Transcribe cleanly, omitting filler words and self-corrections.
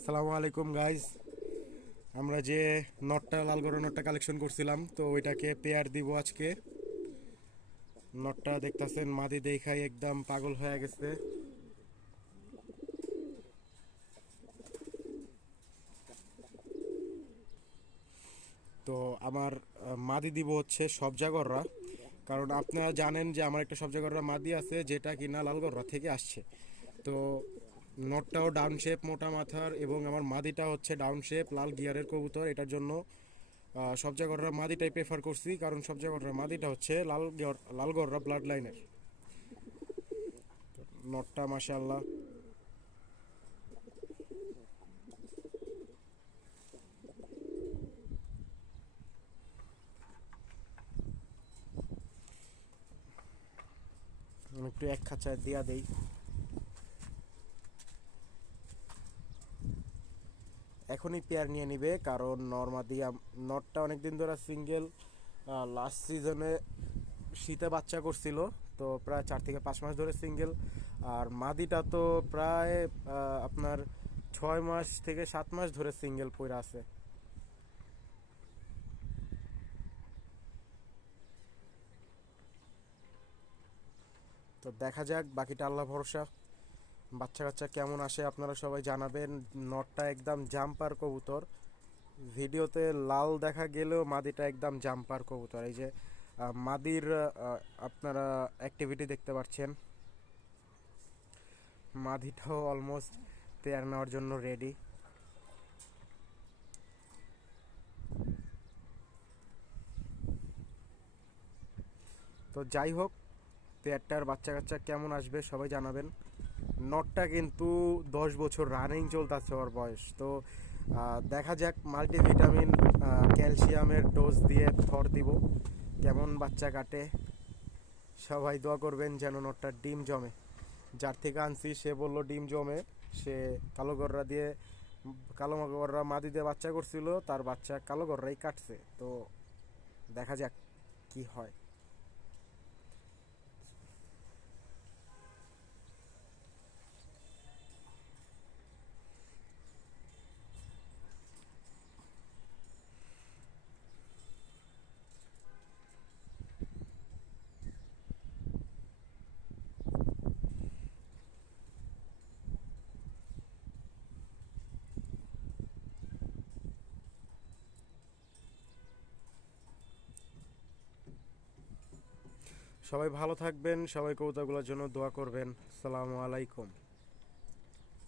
আসসালামু আলাইকুম গাইজ। আমরা যে লালগড় নটটা কালেকশন করছিলাম, তো ওইটাকে পেয়ার দিব আজকে। নটটা দেখতাছেন মাদি দেখাই একদম পাগল হয়ে গেছে। তো আমার মাদি দিব হচ্ছে সবজাগররা, কারণ আপনারা জানেন যে আমার একটা সবজাগররা মাদি আছে যেটা কিনা লালগড়রা থেকে আসছে। তো নটটাও ডাউন শেপ, মোটা মাথার, এবং আমার মাদিটা হচ্ছে ডাউন শেপ, লাল গিয়ারের কবুতর। এটার জন্য সবজাগররা মাদিটাই প্রেফার করছি, কারণ সবজাগররা মাদিটা হচ্ছে লালগড়রা ব্লাড লাইনের। নটটা মাশাআল্লাহ। আমি একটু এক খাঁচায় দিয়া দেই। এখনই পেয়ার নিয়ে নিবে, কারণ নর্মাদি নটটা অনেকদিন ধরে সিঙ্গেল। লাস্ট সিজনে শীতে বাচ্চা করছিল, তো প্রায় 4 থেকে 5 মাস ধরে সিঙ্গেল। আর মাদিটা তো প্রায় আপনার 6 মাস থেকে 7 মাস ধরে সিঙ্গেল পইরা আছে। তো দেখা যাক, বাকিটা আল্লাহ ভরসা। বাচ্চা কাচ্চা কেমন আসে আপনারা সবাই জানাবেন। নটটা একদম জাম্পার কবুতর। ভিডিওতে লাল দেখা গেলেও মাদিটা একদম জাম্পার কবুতর। এই যে মাদির আপনারা অ্যাক্টিভিটি দেখতে পাচ্ছেন। মাদিটাও অলমোস্ট পেয়ার নেওয়ার জন্য রেডি। তো যাই হোক, পেয়ারটার বাচ্চা কাচ্চা কেমন আসবে সবাই জানাবেন। নটটা কিন্তু 10 বছর রানিং চলতেছে ওর বয়স। তো দেখা যাক, মাল্টিভিটামিন ক্যালসিয়ামের ডোজ দিয়ে থর দিব, কেমন বাচ্চা কাটে। সবাই দোয়া করবেন যেন নটটার ডিম জমে। যার থেকে আনছি সে বলল ডিম জমে। সে কালো গররা দিয়ে, কালো গররা মাদি দিয়ে বাচ্চা করছিল, তার বাচ্চা কালো গররাই কাটছে। তো দেখা যাক কি হয়। সবাই ভালো থাকবেন, সবাই কৌতুকগুলোর জন্য দোয়া করবেন। আসসালামু আলাইকুম।